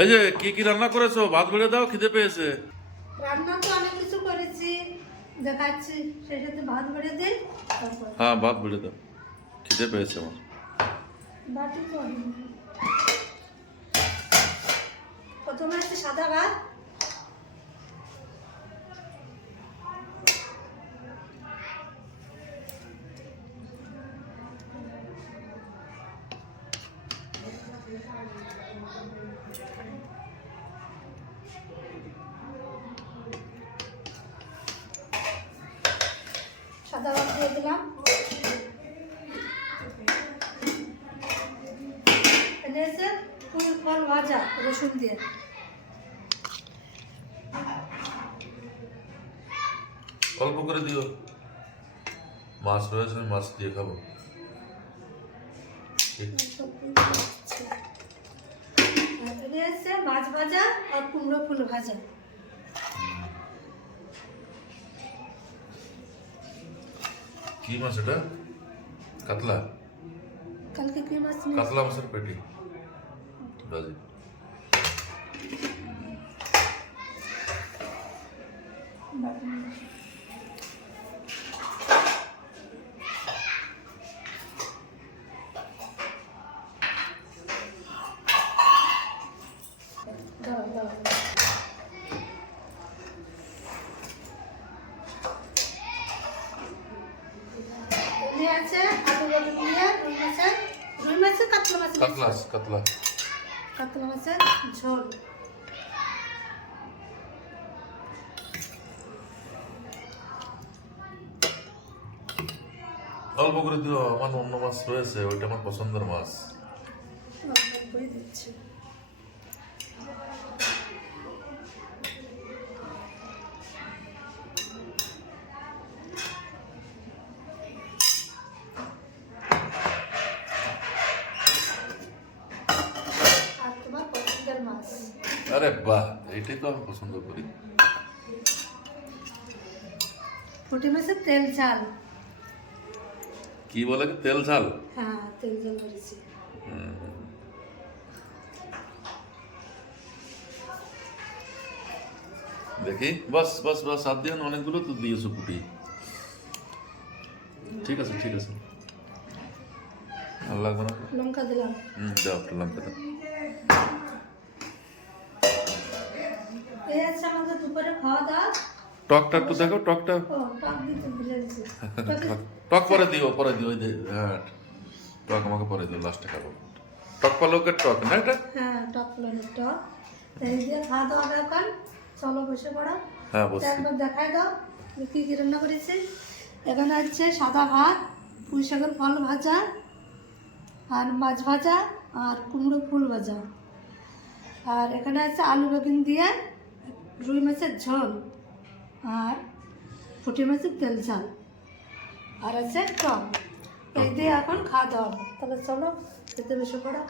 এই যে কি কি রান্না করেছো? ভাত বেড়ে দাও, খিদে পেয়েছে। রান্না তো অনেক কিছু করেছি, দেখাচ্ছি। সেই সাথে ভাত বেড়ে দিই, তারপর হ্যাঁ, ভাত বেড়ে দাও, খিদে পেয়েছে আমার। বাটি তো প্রথমে আছে সাদা ভাত, সাদা ভাত দিয়ে দিলাম। এনে এসে ফুল ফল ভাজা রসুন দিয়ে। অল্প করে দিও, মাছ রয়েছে, মাছ দিয়ে খাবো। এনে এসে মাছ ভাজা আর কুমড়ো ফুল ভাজা। কি মাছ এটা? কাতলা? কালকে কি মাছ কাতলা মাছের পেটি ভাজি। আছে আলু বালু দিয়ে রুই মাছের কাতলা মাছ, কাতলা কাতলা মাছের ঝোল। অল্প করে দিও, আমার অন্য মাছ রয়েছে, ওইটা আমার পছন্দের মাছ। করে দিচ্ছি। আর তোমার পছন্দের মাছ। আরে বাহ, এইটাই তো আমি পছন্দ করি। পুঁটি মাছের তেল ঝাল। কি বলে কি, তেল ঝাল? হ্যাঁ, তেল ঝাল করেছি। দেখি, বাস বাস বাস, হাত দিয়ে অনেকগুলো তো দিয়েছো পুটি। ঠিক আছে ঠিক আছে, ভালো লাগবে না। লঙ্কা দিলাম। দাও একটু লঙ্কা দাও। এই আছে আমাদের দুপুরে খাওয়া দাওয়া। টকটা একটু দেখো, টকটা। ও, টক দিতে ভুলে গেছি। টক পরে দিও, পরে দিও, ওই যে হ্যাঁ, টক আমাকে পরে দিও, লাস্টে খাবো। টক পালকের টক না এটা? হ্যাঁ, টক লনের টক। এই দিয়ে খাওয়া দাওয়া এখন। চলো বসে পড়ো। হ্যাঁ, বসছি। একবার দেখাই দাও যে কি কি রান্না করেছি। এখানে আছে সাদা ভাত, পুঁই শাকের ফল ভাজা, আর মাছ ভাজা, আর কুমড়ো ফুল ভাজা। আর এখানে আছে আলু বেগুন দিয়ে রুই মাছের ঝোল, আর পুঁটি মাছের তেল ঝাল, আর আছে টক। এই দিয়ে এখন খাওয়া দাওয়া। তাহলে চলো খেতে বসে পড়ো।